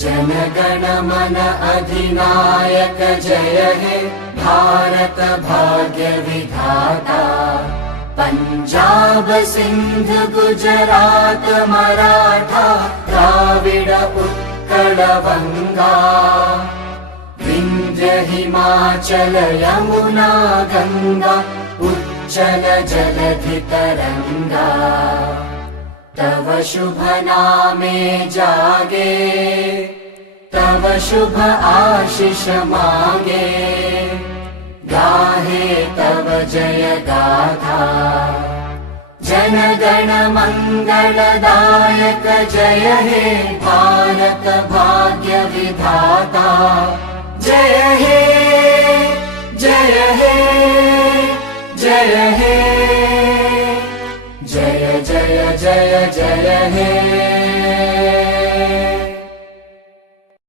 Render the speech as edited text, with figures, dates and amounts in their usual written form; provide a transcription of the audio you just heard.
जनगण मन अधिनायक जय हे भारत भाग्य विधाता। पंजाब सिंध गुजरात मराठा द्राविड उत्कल बंगा। विंध्य हिमाचल यमुना गंगा उच्चल जलधि तरंगा। तव शुभ नामे जागे तव शुभ आशीष मांगे। गाहे तव जय गाथा जनगण मंगलदायक जय हे भारत भाग्य विधाता। जय हे जय हे जय हे जय जय जय जय हे।